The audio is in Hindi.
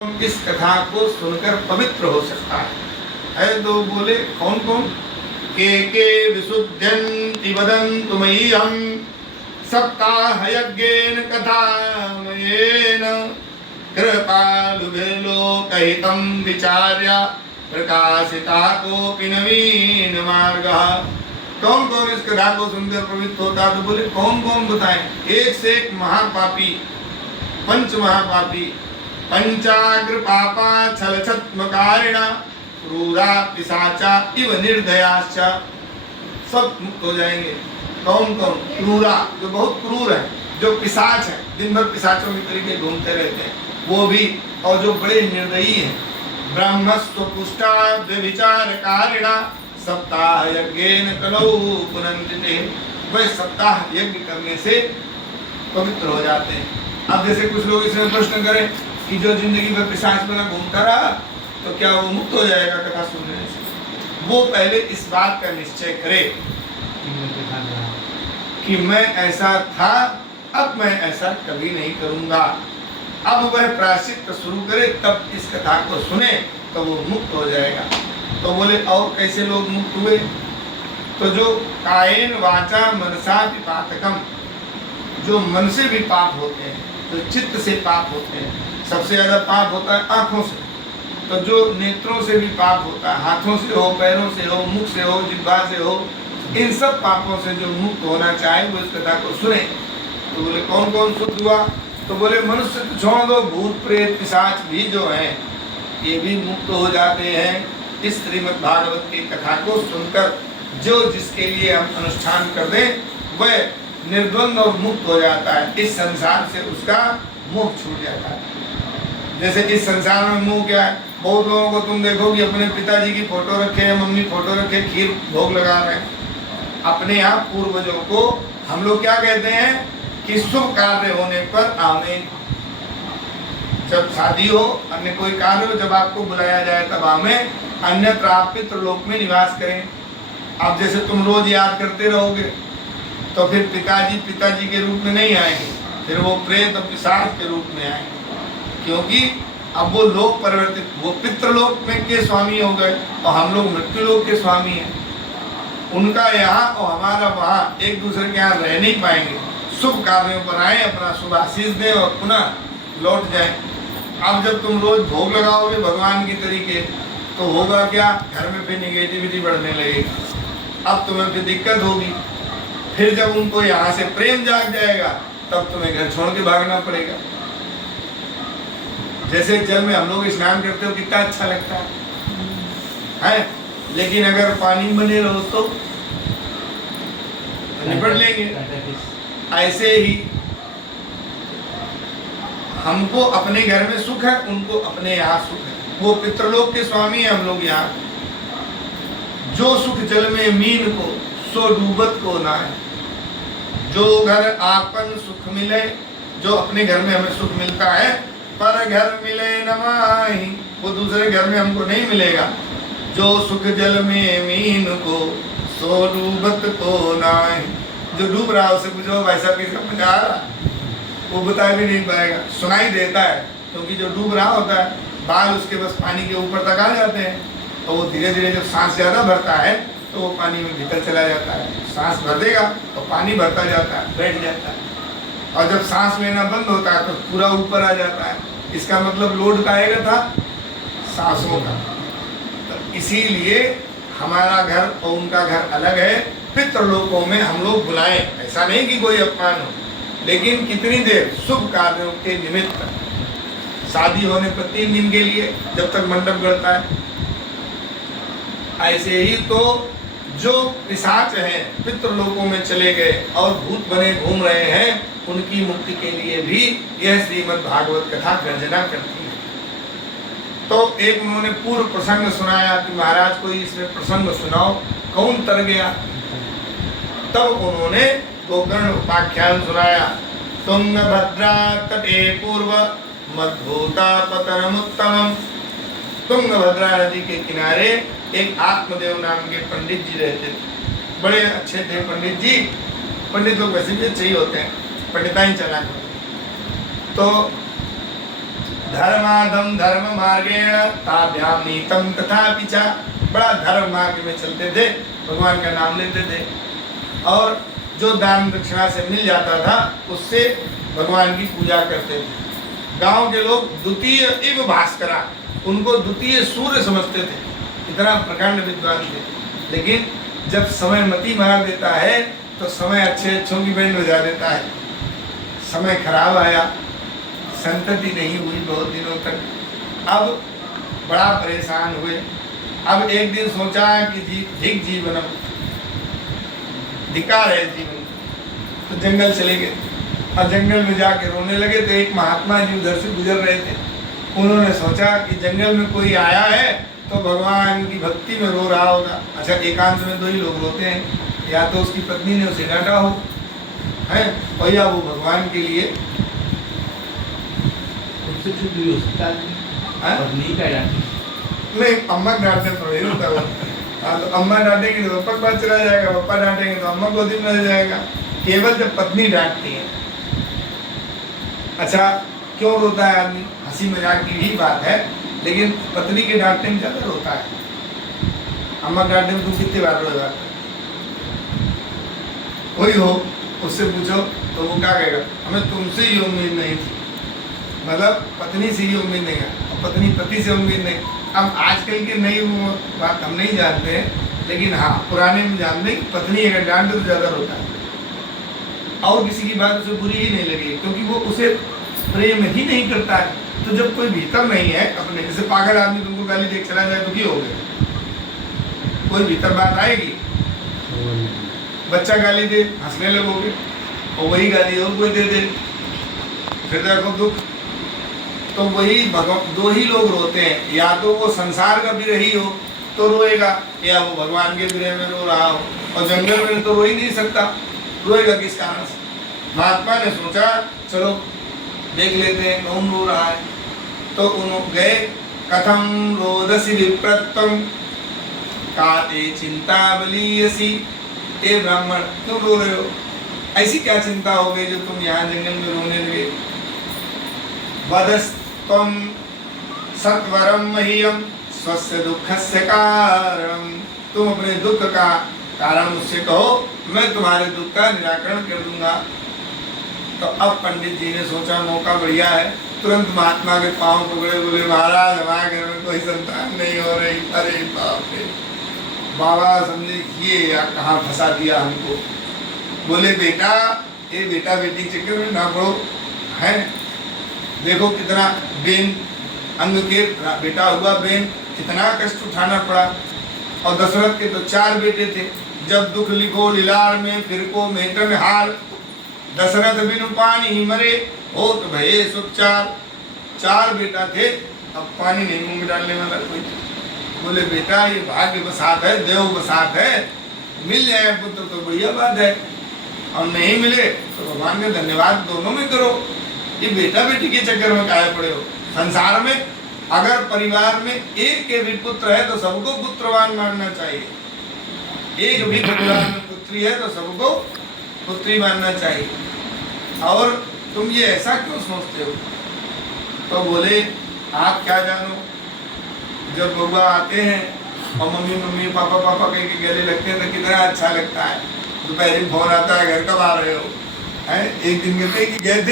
इस कथा को सुनकर पवित्र हो सकता है। तो बोले कौन कौन? के विशुद्ध्यन्ति वदन्तु मह्यं सप्ताहयज्ञेन कथामयेन कृपालुभिर्लोकहितं विचार्य प्रकाशिता कोऽपि नवीन मार्गः। कौन कौन इस कथा को सुनकर पवित्र होता? तो बोले कौन कौन बताएं? एक से एक महापापी, पंच महापापी, पंचाग्र पापा छल छत्मकारिणा क्रूरा पिशाचा इव निर्दयाश्च, सब मुक्त हो जाएंगे। कौन कौन? क्रूरा, जो बहुत क्रूर है, जो पिशाच है, दिन भर पिशाचों की तरीके घूमते रहते हैं, वो भी, और जो बड़े निर्दयी हैं। ब्रह्मस्व पुष्टा व्यभिचारकारिणा सप्ताह यज्ञेन कलौ पुनन्दिते, वह सप्ताह यज्ञ करने से पवित्र हो जाते हैं। अब जैसे कुछ लोग इसमें प्रश्न करें कि जो जिंदगी भर पिशाच बना घूमता रहा तो क्या वो मुक्त हो जाएगा कथा सुनने से? वो पहले इस बात का निश्चय करे कि मैं ऐसा था, अब मैं ऐसा कभी नहीं करूंगा। अब वह प्रायश्चित शुरू करे, तब इस कथा को सुने तो वो मुक्त हो जाएगा। तो बोले और कैसे लोग मुक्त हुए? तो जो कायेन वाचा मनसा विपातकम, जो मन से भी पाप होते हैं, जो चित्त से पाप होते हैं, सबसे ज्यादा पाप होता है आंखों से, तो जो नेत्रों से भी पाप होता है, हाथों से हो, पैरों से हो, मुख से हो, जिह्वा से हो, इन सब पापों से जो मुक्त होना चाहे वो इस कथा को सुने। तो बोले कौन कौन शुद्ध हुआ? तो बोले मनुष्य तो छोड़ दो, भूत प्रेत पिशाच भी जो हैं ये भी मुक्त हो जाते हैं इस श्रीमद् भागवत की कथा को सुनकर। जो जिसके लिए हम अनुष्ठान कर दें वह निर्द्वंद और मुक्त हो जाता है, इस संसार से उसका मोह छूट जाता है। जैसे इस संसार में मोह क्या है? बहुत लोगों को तुम देखो कि अपने पिताजी की फोटो रखे है, मम्मी फोटो रखे, खीर भोग लगा रहे हैं। अपने यहाँ पूर्वजों को हम लोग क्या कहते हैं कि शुभ कार्य होने पर आमीन। जब शादी हो, अन्य कोई कार्य हो, जब आपको बुलाया जाए तब आमीन, अन्यत्र आप पितृलोक में निवास करें। अब जैसे तुम रोज याद करते रहोगे तो फिर पिताजी के रूप में नहीं आएंगे, फिर वो प्रेत और पिशाच के रूप में आएंगे, क्योंकि अब वो लोक परिवर्तित, वो पितृलोक में के स्वामी हो गए और हम लोग मृत्युलोक के स्वामी हैं। उनका यहाँ और हमारा वहाँ एक दूसरे के यहाँ रह नहीं पाएंगे। शुभ कार्यों पर आए, अपना शुभ आशीष दें और पुनः लौट जाएं। अब जब तुम रोज भोग लगाओगे भगवान की तरीके तो होगा क्या? घर में फिर निगेटिविटी बढ़ने लगेगी, अब तुम्हें फिर दिक्कत होगी। फिर जब उनको यहाँ से प्रेम जाग जाएगा तब तुम्हें घर छोड़ के भागना पड़ेगा। जैसे जल में हम लोग स्नान करते हो कितना अच्छा लगता है, लेकिन अगर पानी बने रहो तो निपट लेंगे। ऐसे ही हमको अपने घर में सुख है, उनको अपने यहाँ सुख है। वो पितृलोक के स्वामी है, हम लोग यहाँ। जो सुख जल में मीन को सो डूबत को ना है। जो घर आपन सुख मिले, जो अपने घर में हमें सुख मिलता है, पर घर मिले न माही, वो दूसरे घर में हमको नहीं मिलेगा। जो सुख जल में मीन को सो डूबत को नाहि। जो डूब रहा है उसे पूछो भाई साहब किसका मजा आ रहा, वो बता भी नहीं पाएगा, सुनाई देता है, क्योंकि जो डूब रहा होता है बाल उसके बस पानी के ऊपर तक आ जाते हैं, तो वो धीरे धीरे जब सांस ज्यादा भरता है तो वो पानी में भीतर चला जाता है। सांस भर देगा तो पानी भरता जाता है, बैठ जाता है, और जब सांस लेना बंद होता है तो पूरा ऊपर आ जाता है। इसका मतलब लोड का आएगा था सांसों का। तो इसीलिए हमारा घर और उनका घर अलग है। पितृलोकों में हम लोग बुलाएं, ऐसा नहीं कि कोई अपमान हो, लेकिन कितनी देर? शुभ कार्यों के निमित्त। शादी होने पर 3 दिन के लिए, जब तक मंडप गढ़ता है। ऐसे ही तो जो पिशाच हैं पितृलोकों में चले गए और भूत बने घूम रहे हैं, उनकी मुक्ति के लिए भी यह श्रीमद् भागवत कथा गर्जना करती है। तो एक उन्होंने पूर्व प्रसंग सुनाया कि महाराज कोई इसमें प्रसंग सुनाओ, कौन तर गया? तब उन्होंने गोकर्ण उपाख्यान सुनाया। तुंगभद्रा तटे पूर्व मद्भूता पतनमुत्तमम। तुंगभद्रा नदी के किनारे एक आत्मदेव नाम के पंडित जी रहते थे। बड़े अच्छे थे पंडित जी। पंडित लोग वैसे भी अच्छे ही होते हैं, पंडिताई चला। तो धर्माधम धर्म मार्गेण ताभ्याम नीतम तथा पिचा। बड़ा धर्म मार्ग में चलते थे, भगवान का नाम लेते थे, और जो दान दक्षिणा से मिल जाता था उससे भगवान की पूजा करते थे। गांव के लोग द्वितीय इव भास्करा, उनको द्वितीय सूर्य समझते थे, इतना प्रकांड विद्वान थे। लेकिन जब समय मति मार देता है तो समय अच्छे अच्छों की बैंड बजा देता है। समय खराब आया, संतति नहीं हुई बहुत दिनों तक। अब बड़ा परेशान हुए। अब एक दिन सोचा कि धिक जीवनम, धिकार है जीवन, तो जंगल चले गए और जंगल में जाके रोने लगे। तो एक महात्मा जी उधर से गुजर रहे थे, उन्होंने सोचा कि जंगल में कोई आया है तो भगवान की भक्ति में रो रहा होगा। अच्छा, एकांत में दो ही लोग रोते हैं, या तो उसकी पत्नी ने उसे डांटा हो है, और या वो भगवान के लिए उससे छुट्टी भी हो सकता है। पत्नी का डांटे नहीं, अम्मा डांटने तो नहीं होता वो। हाँ, तो अम्मा डांटेंगे तो पापा के पास चला जाएगा, पापा डांटेंगे तो अम्मा गोदी में रह जाएगा। केवल जब पत्नी डांटती है। अच्छा, क्यों रोता है आदमी? हंसी मजाक की ही बात है, लेकिन पत्नी के डांटने में ज्यादा रोता है। अम्मा डांटने में तुम कितनी बार रोएगा? कोई हो उससे पूछो तो वो क्या कहेगा, हमें तुमसे ही उम्मीद नहीं थी। मतलब पत्नी से ही उम्मीद नहीं है, और पत्नी पति से उम्मीद नहीं। अब आजकल की नई बात हम नहीं जानते हैं, लेकिन हाँ पुराने में जानते हैं, पत्नी अगर डांटे तो ज्यादा रोता है, और किसी की बात उसे बुरी ही नहीं लगेगी, क्योंकि वो उसे प्रेम ही नहीं करता है। तो जब कोई भीतर नहीं है अपने, जैसे पागल आदमी तुमको गाली दे चला जाए तो क्यों हो गए? कोई भीतर बात आएगी? बच्चा गाली दे हंसने लगोगे, और वही गाली और कोई दे दे, फिर देखो दुख। तो वही दो ही लोग रोते हैं, या तो वो संसार का विरही हो तो रोएगा, या वो भगवान के विरह में रो रहा हो। और जंगल में तो रो ही नहीं सकता, रोएगा किस कारण से? महात्मा ने सोचा चलो देख लेते हैं कौन रो रहा है। तो उन्होंने गए, कथम रोदसी विप्रत्वम काते चिंता बलीयसी। ए ब्राह्मण, क्यों रो रहे हो? ऐसी क्या चिंता हो गई जो तुम यहाँ जंगल में रोने लगे? वदस्तम सत्वरम मह्यम स्वस्य दुःखस्य कारणम। तुम अपने दुख का कारण मुझसे कहो, मैं तुम्हारे दुख का निराकरण कर दूंगा। तो अब पंडित जी ने सोचा मौका बढ़िया है, तुरंत महात्मा के पांव पकड़े, बोले महाराज हमारे घर में कोई संतान नहीं हो रही। अरे बाप रे, बाबा समझे ये यार कहाँ फंसा दिया हमको। बोले बेटा, ये बेटा बेटी के चक्कर में ना पड़ो है। देखो कितना बेन अंग के बेटा हुआ, बेन कितना कष्ट उठाना पड़ा। और दशरथ के तो 4 बेटे थे। जब दुख लिखो लीलार में, फिर को मेटन हार, दशरथ बिनु पानी ही मरे, हो तो भये सुचार। 4 बेटा थे, अब पानी नहीं मुंह में डालने वाला कोई। बोले बेटा ये भाग्य बसात है, देव बसात है, मिल जाए पुत्र तो बढ़िया बात है, और नहीं मिले तो भगवान का धन्यवाद दोनों में करो। ये बेटा बेटी के चक्कर में काहे पड़े हो? संसार में अगर परिवार में एक के भी पुत्र है तो सबको पुत्रवान मानना चाहिए, एक भी परिवार में पुत्री है तो सबको पुत्री मानना चाहिए। और तुम ये ऐसा क्यों सोचते हो? तो बोले आप क्या जानो, जब बउआ आते हैं और मम्मी मम्मी पापा पापा कह के गले लगते हैं तो कितना अच्छा लगता है। दोपहर में फोन आता है, घर कब आ रहे हो? है एक दिन कहते हैं कि गए थे